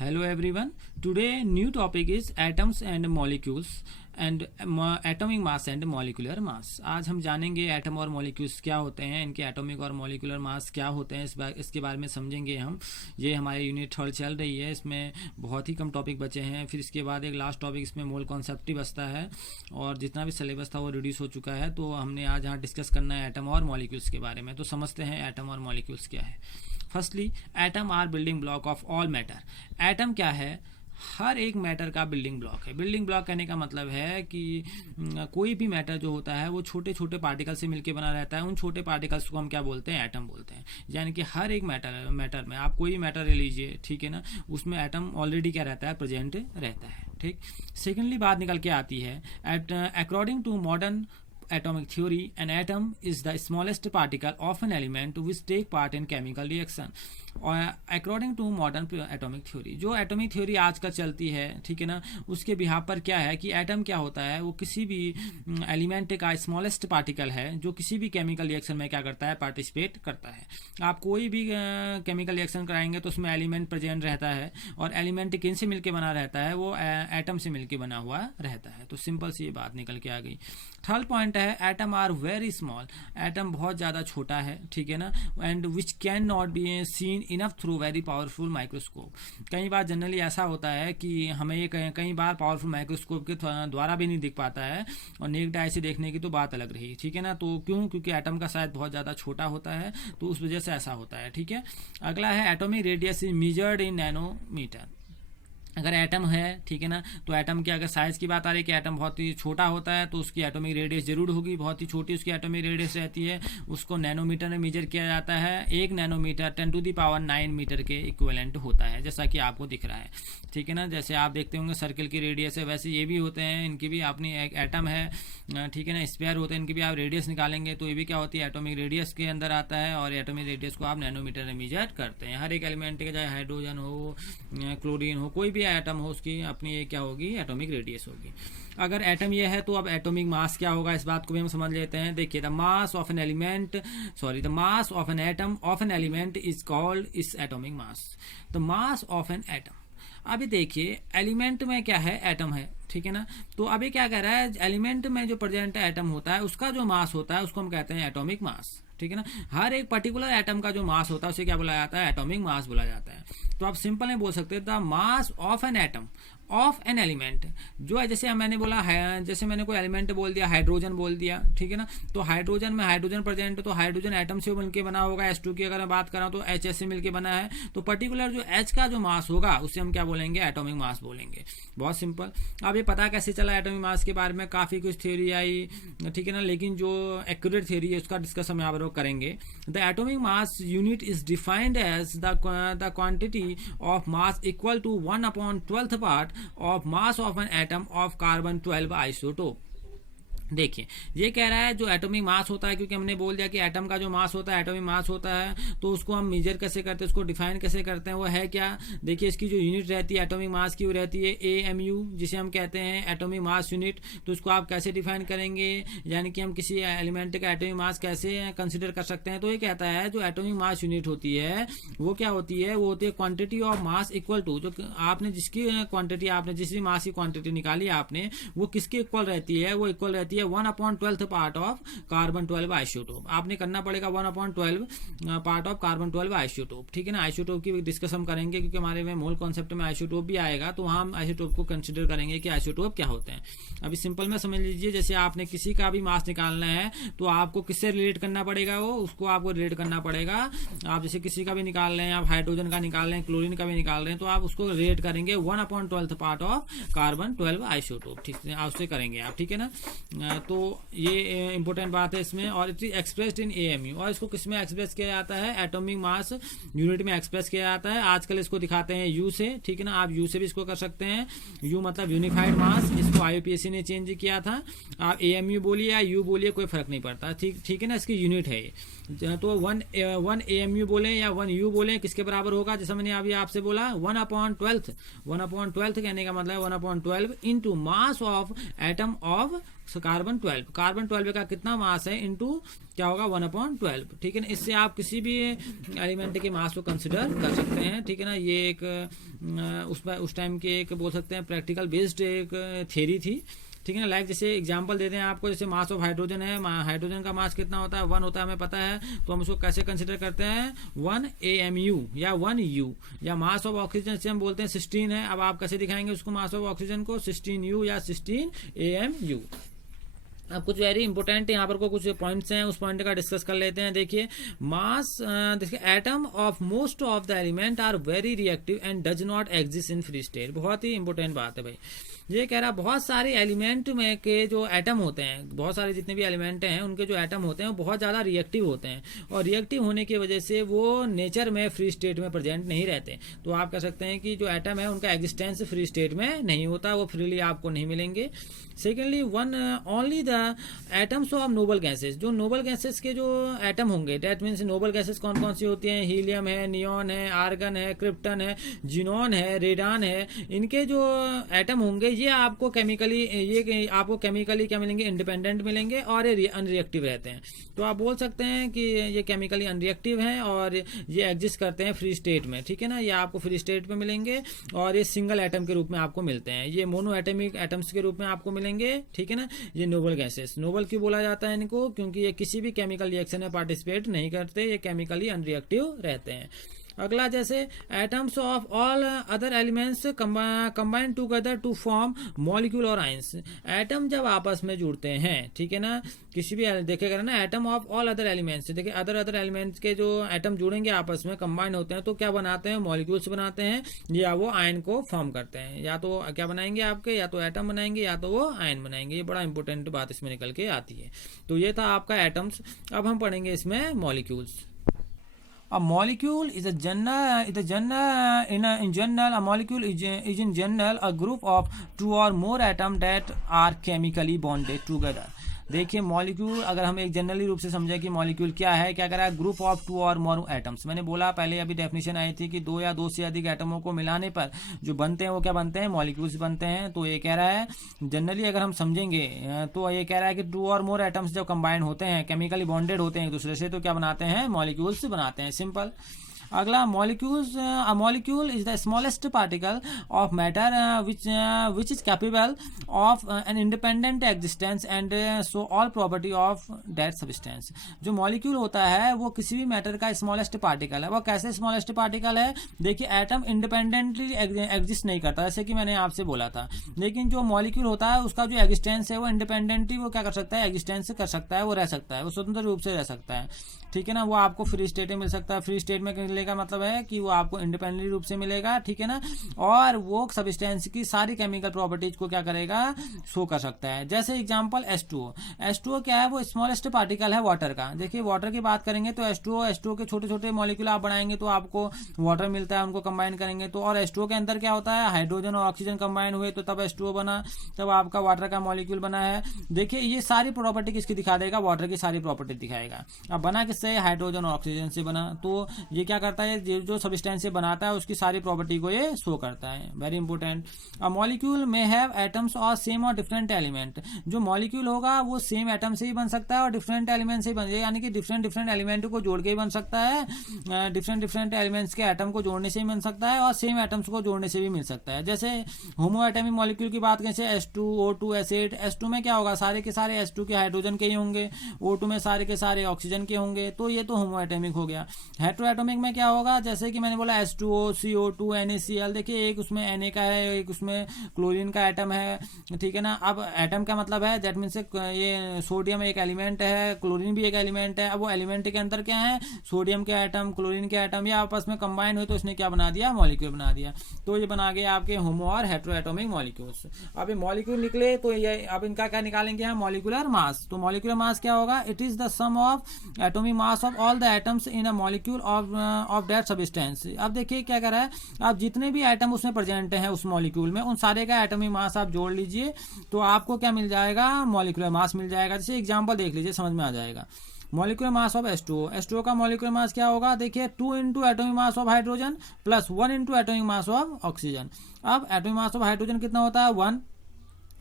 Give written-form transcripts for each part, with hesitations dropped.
Hello everyone. Today new topic is atoms and molecules and atomic mass and molecular mass. आज हम जानेंगे atom और molecules क्या होते हैं, इनके एटॉमिक और मॉलिक्यूलर मास क्या होते हैं, इसके बारे में समझेंगे हम। ये हमारे यूनिट 3 चल रही है, इसमें बहुत ही कम टॉपिक बचे हैं। फिर इसके बाद एक लास्ट टॉपिक इसमें मोल कॉन्सेप्ट ही बचता है और जितना भी सिलेबस था वो रिड्यूस हो चुका है। तो हमने आज यहाँ डिस्कस करना है एटम और मॉलिक्यूल्स के बारे में। तो समझते हैं एटम और मॉलिक्यूल्स क्या है। Firstly, atom are building block of all matter. Atom क्या है? हर एक मैटर का बिल्डिंग ब्लॉक है। बिल्डिंग ब्लॉक कहने का मतलब है कि कोई भी मैटर जो होता है वो छोटे छोटे पार्टिकल से मिलकर बना रहता है। उन छोटे पार्टिकल्स को हम क्या बोलते हैं? एटम बोलते हैं। यानी कि हर एक मैटर में आप कोई भी मैटर ले लीजिए, ठीक है ना, उसमें एटम ऑलरेडी क्या रहता है? प्रेजेंट रहता है। ठीक। सेकेंडली बात निकल के आती है, according to modern atomic theory, an atom is the smallest particle of an element which take part in chemical reaction. According to modern atomic theory, जो एटॉमिक थ्योरी आजकल चलती है, ठीक है ना, उसके बिहाफ पर क्या है कि एटम क्या होता है? वो किसी भी एलिमेंट का स्मॉलेस्ट पार्टिकल है जो किसी भी केमिकल रिएक्शन में क्या करता है? पार्टिसिपेट करता है। आप कोई भी केमिकल रिएक्शन कराएंगे तो उसमें एलिमेंट प्रेजेंट रहता है और एलिमेंट किन से मिलकर बना रहता है? वो एटम से मिलकर बना हुआ रहता है। तो सिंपल सी ये बात निकल के आ गई। थर्ड पॉइंट है, atom are very small. Atom बहुत ज़्यादा छोटा है, ठीक है ना, and which can not be seen even through very powerful microscope. कई बार जनरली ऐसा होता है कि हमें ये कई बार पावरफुल माइक्रोस्कोप के द्वारा भी नहीं दिख पाता है और नेक्ड आई से देखने की तो बात अलग रही, ठीक है ना। तो क्यों? क्योंकि एटम का साइज बहुत ज़्यादा छोटा होता है, तो उस वजह से ऐसा होता है, ठीक है। अगला है, atomic radius is measured in nanometer. अगर एटम है, ठीक है ना, तो एटम की अगर साइज की बात आ रही है कि एटम बहुत ही छोटा होता है तो उसकी एटॉमिक रेडियस जरूर होगी, बहुत ही छोटी उसकी एटॉमिक रेडियस रहती है। उसको नैनोमीटर में मेजर किया जाता है। 1 नैनोमीटर 10⁹ मीटर के इक्विवेलेंट होता है, जैसा कि आपको दिख रहा है, ठीक है ना। जैसे आप देखते होंगे सर्कल की रेडियस है, वैसे ये भी होते हैं, इनकी भी अपनी एक एटम है, ठीक है ना, स्फीयर होते हैं, इनकी भी आप रेडियस निकालेंगे तो ये भी क्या होती है? एटॉमिक रेडियस के अंदर आता है और एटॉमिक रेडियस को आप नैनोमीटर में मेजर करते हैं। हर एक एलिमेंट के, चाहे हाइड्रोजन हो, क्लोरीन हो, कोई भी एटम हो, उसकी अपनी ये क्या होगी? एटॉमिक रेडियस होगी। अगर एटम ये है तो अब एटॉमिक मास क्या होगा, इस बात को भी हम समझ लेते हैं। देखिए, the mass of an atom of an element is called is atomic mass. The mass of an atom, अभी देखिए एलिमेंट में क्या है? एटम है, ठीक है ना। तो अभी क्या कह रहा है? एलिमेंट में जो प्रेजेंट एटम होता है उसका जो मास होता है उसको हम कहते हैं एटॉमिक मास, ठीक है ना। हर एक पर्टिकुलर एटम का जो मास होता है उसे क्या बोला जाता है? एटॉमिक मास बोला जाता है। तो आप सिंपल में बोल सकते हैं the mass of an atom of an element, जो है, जैसे मैंने बोला है, जैसे मैंने कोई एलिमेंट बोल दिया, हाइड्रोजन बोल दिया, ठीक है ना, तो हाइड्रोजन में हाइड्रोजन प्रेजेंट है तो हाइड्रोजन एटम से मिलकर बना होगा। H2 की अगर मैं बात कर रहा हूँ तो H से मिलकर बना है, तो पर्टिकुलर जो H का जो मास होगा उसे हम क्या बोलेंगे? एटॉमिक मास बोलेंगे। बहुत सिंपल। अब ये पता कैसे चला एटॉमिक मास के बारे में? काफ़ी कुछ थ्योरी आई, ठीक है ना, लेकिन जो एक्यूरेट थ्योरी है उसका डिस्कस हम यहाँ पर करेंगे। The atomic mass unit is defined as the quantity of mass equal to 1/12 part of mass of an atom of carbon 12 isotope। देखिए, ये कह रहा है जो एटॉमिक मास होता है, क्योंकि हमने बोल दिया कि एटम का जो मास होता है एटॉमिक मास होता है, तो उसको हम मेजर कैसे करते हैं, उसको डिफाइन कैसे करते हैं, वो है क्या? देखिए, इसकी जो यूनिट रहती है एटॉमिक मास की वो रहती है AMU, जिसे हम कहते हैं एटॉमिक मास यूनिट। तो उसको आप कैसे डिफाइन करेंगे, यानी कि हम किसी एलिमेंट का एटॉमिक मास कैसे कंसिडर कर सकते हैं? तो ये कहता है जो एटॉमिक मास यूनिट होती है वो क्या होती है? वो होती है quantity of mass equal to, जो आपने जिसकी क्वांटिटी, आपने जिस भी मास की क्वांटिटी निकाली आपने, वो किसके इक्वल रहती है? वो इक्वल रहती है 1/12 पार्ट ऑफ कार्बन 12 आइसोटोप। आपने करना पड़ेगा 1/12 पार्ट ऑफ कार्बन 12 आइसोटोप, ठीक है ना। आइसोटोप की डिस्कस हम करेंगे क्योंकि हमारे में मोल कॉन्सेप्ट में आइसोटोप भी आएगा, तो वहां हम आइसोटोप को कंसिडर करेंगे कि आइसोटोप क्या होते हैं। अभी सिंपल में समझ लीजिए, जैसे आपने किसी का भी मास निकालना है तो आपको किससे रिलेट करना पड़ेगा? वो उसको आपको रिलेट करना पड़ेगा। आप जैसे किसी का भी निकाल रहे हैं, आप हाइड्रोजन का निकाल रहे हैं, क्लोरीन का भी निकाल रहे हैं, तो आप उसको रिलेट करेंगे 1/12 पार्ट ऑफ कार्बन 12 आइसोटोप, ठीक है, उससे करेंगे आप, ठीक है ना। तो ये इंपॉर्टेंट बात है इसमें। और it is expressed in AMU, और इसको किस में एक्सप्रेस किया जाता है? एटॉमिक मास यूनिट में एक्सप्रेस किया जाता है। आजकल इसको दिखाते हैं U से, ठीक है ना। आप U से भी इसको कर सकते हैं। U मतलब यूनिफाइड मास, इसको IUPAC ने चेंज किया था। आप AMU बोलिए या U बोलिए, कोई फर्क नहीं पड़ता, ठीक है ना। इसकी यूनिट है ये। तो 1 AMU बोले या 1 U बोले, किसके बराबर होगा? जैसे मैंने अभी आपसे बोला 1/12 कहने का मतलब 1/12 into mass of atom of carbon 12, carbon 12 का कितना मास है इनटू क्या होगा 1/12, ठीक है ना। इससे आप किसी भी एलिमेंट के मास को कंसिडर कर सकते हैं, ठीक है ना। ये एक उस टाइम के एक बोल सकते हैं प्रैक्टिकल बेस्ड एक थ्योरी थी, ठीक है ना। लाइक जैसे एग्जांपल देते हैं आपको, जैसे मास ऑफ हाइड्रोजन है, हाइड्रोजन का मास कितना होता है 1 होता है, हमें पता है, तो हम उसको कैसे कंसिडर करते हैं 1 AMU या 1 U। या मास ऑफ ऑक्सीजन से हम बोलते हैं 16 है, अब आप कैसे दिखाएंगे उसको मास ऑफ ऑक्सीजन को 16U या 16 AMU। अब कुछ वेरी इंपॉर्टेंट यहाँ पर को कुछ पॉइंट्स हैं, उस पॉइंट का डिस्कस कर लेते हैं। देखिए मास, देखिए atom of most of the element are very reactive and does not exist in free state. बहुत ही इंपॉर्टेंट बात है भाई, ये कह रहा बहुत सारे एलिमेंट में के जो एटम होते हैं, बहुत सारे जितने भी एलिमेंट हैं उनके जो एटम होते हैं वो बहुत ज़्यादा रिएक्टिव होते हैं, और रिएक्टिव होने की वजह से वो नेचर में फ्री स्टेट में प्रेजेंट नहीं रहते। तो आप कह सकते हैं कि जो एटम है उनका एग्जिस्टेंस फ्री स्टेट में नहीं होता, वो फ्रीली आपको नहीं मिलेंगे। Secondly one only the atoms of noble gases, जो नोबल गैसेस के जो एटम होंगे, डेट मीन्स नोबल गैसेस कौन कौन सी होती हैं, हीलियम है, नियॉन है, आर्गन है, क्रिप्टन है, जिनॉन है, रेडान है, इनके जो एटम होंगे ये आपको केमिकली क्या मिलेंगे, इंडिपेंडेंट मिलेंगे और ये अनरिएक्टिव रहते हैं। तो आप बोल सकते हैं कि ये केमिकली अनरिएक्टिव हैं और ये एग्जिस्ट करते हैं फ्री स्टेट में, ठीक है ना। ये आपको फ्री स्टेट में मिलेंगे और ये सिंगल एटम के रूप में आपको मिलते हैं, ये मोनो एटमिक एटम्स के रूप में आपको मिलेंगे, ठीक है ना। ये नोबल गैसेस, नोबल क्यों बोला जाता है इनको, क्योंकि ये किसी भी केमिकल रिएक्शन में पार्टिसिपेट नहीं करते, ये केमिकली अनरिएक्टिव रहते हैं। अगला जैसे atoms of all other elements combine together to form molecule और आयंस। एटम जब आपस में जुड़ते हैं, ठीक है ना, किसी भी देखेगा ना atom of all other elements, देखिए अदर एलिमेंट्स के जो एटम जुड़ेंगे आपस में कंबाइन होते हैं तो क्या बनाते हैं, मॉलिक्यूल्स बनाते हैं, या वो आयन को फॉर्म करते हैं। या तो क्या बनाएंगे आपके, या तो एटम बनाएंगे या तो वो आयन बनाएंगे। ये बड़ा इंपॉर्टेंट बात इसमें निकल के आती है। तो ये था आपका एटम्स। अब हम पढ़ेंगे इसमें molecules. A molecule is a in general a group of two or more atoms that are chemically bonded together। देखिए मॉलिक्यूल अगर हम एक जनरली रूप से समझे कि मॉलिक्यूल क्या है, क्या कर रहा है, ग्रुप ऑफ टू और मोर एटम्स। मैंने बोला पहले अभी डेफिनेशन आई थी कि दो या दो से अधिक एटमों को मिलाने पर जो बनते हैं वो क्या बनते हैं, मॉलिक्यूल्स बनते हैं। तो ये कह रहा है जनरली अगर हम समझेंगे तो ये कह रहा है कि टू और मोर एटम्स जब कंबाइन होते हैं, केमिकली बॉन्डेड होते हैं एक दूसरे से, तो क्या बनाते हैं, मॉलिक्यूल्स बनाते हैं, सिंपल। अगला molecules, a molecule is the smallest particle of matter which is capable of an independent existence and so all property of that substance. जो मॉलिक्यूल होता है वो किसी भी मैटर का स्मॉलेस्ट पार्टिकल है। वो कैसे स्मॉलेस्ट पार्टिकल है, देखिए एटम इंडिपेंडेंटली एग्जिस्ट नहीं करता, जैसे कि मैंने आपसे बोला था, लेकिन जो मॉलिक्यूल होता है उसका जो एग्जिस्टेंस है वो इंडिपेंडेंटली वो क्या कर सकता है, एग्जिस्टेंस कर सकता है, वो रह सकता है, वो स्वतंत्र रूप से रह सकता है, ठीक है ना। वो आपको फ्री स्टेट में मिल सकता है। फ्री स्टेट में मिलने का मतलब है कि वो आपको इंडिपेंडेंटली रूप से मिलेगा, ठीक है ना, और वो सब्सटेंस की सारी केमिकल प्रॉपर्टीज को क्या करेगा, शो कर सकता है। जैसे एग्जांपल H2O। H2O क्या है, वो स्मॉलेस्ट पार्टिकल है वाटर का। देखिए वाटर की बात करेंगे तो H2O के छोटे छोटे मॉलिक्यूल आप बनाएंगे तो आपको वाटर मिलता है, उनको कंबाइन करेंगे तो। और H2O के अंदर क्या होता है, हाइड्रोजन और ऑक्सीजन कंबाइन हुए तो तब H2O बना, तब आपका वाटर का मॉलिक्यूल बना है। देखिए ये सारी प्रॉपर्टी किसकी दिखा देगा, वाटर की सारी प्रॉपर्टी दिखाएगा। अब बना किससे, हाइड्रोजन और ऑक्सीजन से बना। तो ये क्या करता है, जो सब्सटेंस से बनाता है उसकी सारी प्रॉपर्टी को ये शो करता है, वेरी इंपॉर्टेंट। अ मॉलिक्यूल में हैव एटम्स और सेम और डिफरेंट एलिमेंट। जो मॉलिक्यूल होगा वो सेम एटम से ही बन सकता है और डिफरेंट एलिमेंट से ही बन, यानी कि डिफरेंट एलिमेंट को जोड़ के ही बन सकता है, डिफरेंट एलिमेंट्स के एटम को जोड़ने से ही बन सकता है और सेम एटम्स को जोड़ने से भी मिल सकता है। जैसे होमो एटमिक मॉलिक्यूल की बात करें, H2O2 एसिड, H2 में क्या होगा, सारे के सारे H2 के हाइड्रोजन के ही होंगे, O2 में सारे के सारे ऑक्सीजन के होंगे, तो ये तो होमो एटमिक हो गया। हेटेरोएटॉमिक में क्या होगा, जैसे कि मैंने बोला H2O, CO2, NaCl। देखिए एक उसमें Na का है, एक उसमें क्लोरीन का एटम है, ठीक है ना। अब एटम का मतलब है दैट मीन्स ये सोडियम एक एलिमेंट है, क्लोरीन भी एक एलिमेंट है। अब वो एलिमेंट के अंदर क्या है, सोडियम के एटम, क्लोरीन के एटम, या आपस में कंबाइन हुए तो इसने क्या बना दिया, मॉलिक्यूल बना दिया। तो ये बना गया आपके होमो और हेटेरोएटॉमिक मॉलिक्यूल्स। अब ये मॉलिक्यूल निकले तो ये अब इनका क्या निकालेंगे हम, मॉलिक्यूलर मास। तो मॉलिक्यूलर मास क्या होगा, it is the sum of atomic mass of all the atoms in a molecule of that substance. अब देखिए क्या कर रहा है, आप जितने भी एटम उसमें प्रेजेंट हैं उस मॉलिक्यूल में, उन सारे का एटॉमिक मास आप जोड़ लीजिए तो आपको क्या मिल जाएगा, मॉलिक्यूलर मास मिल जाएगा। जैसे एग्जांपल देख लीजिए, समझ में आ जाएगा। मॉलिक्यूलर मास ऑफ H2O का मॉलिक्यूलर मास क्या होगा, देखिए 2 into atomic mass of hydrogen plus 1 into atomic mass of oxygen. अब एटॉमिक मास ऑफ हाइड्रोजन कितना होता है, 1,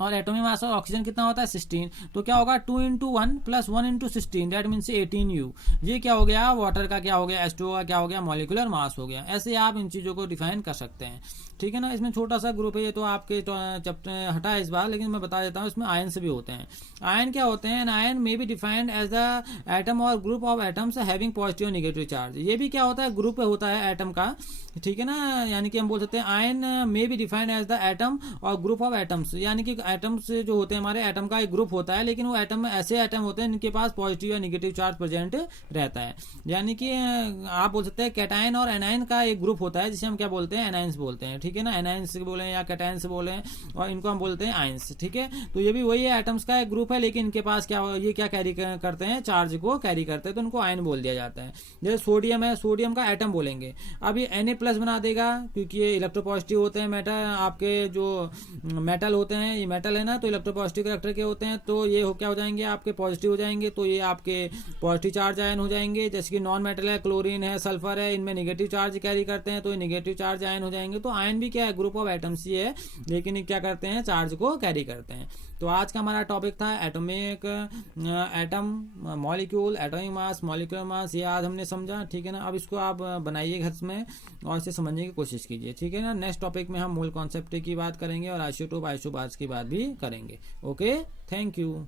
और एटॉमिक मास ऑफ ऑक्सीजन कितना होता है 16। तो क्या होगा 2 into 1 plus 1 into 16 that means 18U। ये क्या हो गया वाटर का, क्या हो गया H2O का, क्या हो गया मॉलिक्यूलर मास हो गया। ऐसे आप इन चीज़ों को डिफाइन कर सकते हैं, ठीक है ना। इसमें छोटा सा ग्रुप है, ये तो आपके चैप्टर हटा है इस बार, लेकिन मैं बता देता हूँ इसमें आयन्स भी होते हैं। आयन क्या होते हैं, ion may be defined as the atom और group of atoms having positive और नेगेटिव चार्ज। ये भी क्या होता है, ग्रुप होता है एटम का, ठीक है ना। यानी कि हम बोल सकते हैं ion may be defined as the atom और ग्रुप ऑफ एटम्स, यानी कि एटम्स जो होते हैं हमारे, एटम का एक ग्रुप होता है, लेकिन वो एटम में ऐसे एटम होते हैं जिनके पास पॉजिटिव या नेगेटिव चार्ज प्रेजेंट रहता है। यानी कि आप बोल सकते हैं कैटायन और एनायन का एक ग्रुप होता है जिसे हम क्या बोलते हैं, एनायंस बोलते हैं, ठीक है ना। एनायंस बोले या कैटायंस बोले, और इनको हम बोलते हैं आयंस, ठीक है। तो ये भी वही है, एटम्स का एक ग्रुप है, लेकिन इनके पास क्या, ये क्या कैरी करते हैं, चार्ज को कैरी करते हैं, तो उनको आयन बोल दिया जाता है। जैसे सोडियम है, सोडियम का एटम बोलेंगे। अब ये Na+ बना देगा, क्योंकि ये इलेक्ट्रोपॉजिटिव होते हैं मेटल, आपके जो मेटल होते हैं, ये मेटल है ना, तो इलेक्ट्रोपॉजिटिव कैरेक्टर के होते हैं, तो ये क्या हो जाएंगे, आपके पॉजिटिव हो जाएंगे, तो ये आपके पॉजिटिव चार्ज आयन हो जाएंगे। जैसे कि नॉन मेटल है, क्लोरीन है, सल्फर है, इनमें नेगेटिव चार्ज कैरी करते हैं, तो ये नेगेटिव चार्ज आयन हो जाएंगे। तो आयन भी क्या है, ग्रुप ऑफ एटम्स ही है, लेकिन ये क्या करते हैं, चार्ज को कैरी करते हैं। तो आज का हमारा टॉपिक था atomic, atom, molecule, atomic mass, molecular mass, ये आज हमने समझा, ठीक है ना। अब इसको आप बनाइए घर में और इसे समझने की कोशिश कीजिए, ठीक है ना। नेक्स्ट टॉपिक में हम मूल कॉन्सेप्ट की बात करेंगे और आइसोटोप, आइसोबार्स की बात भी करेंगे। Okay, thank you.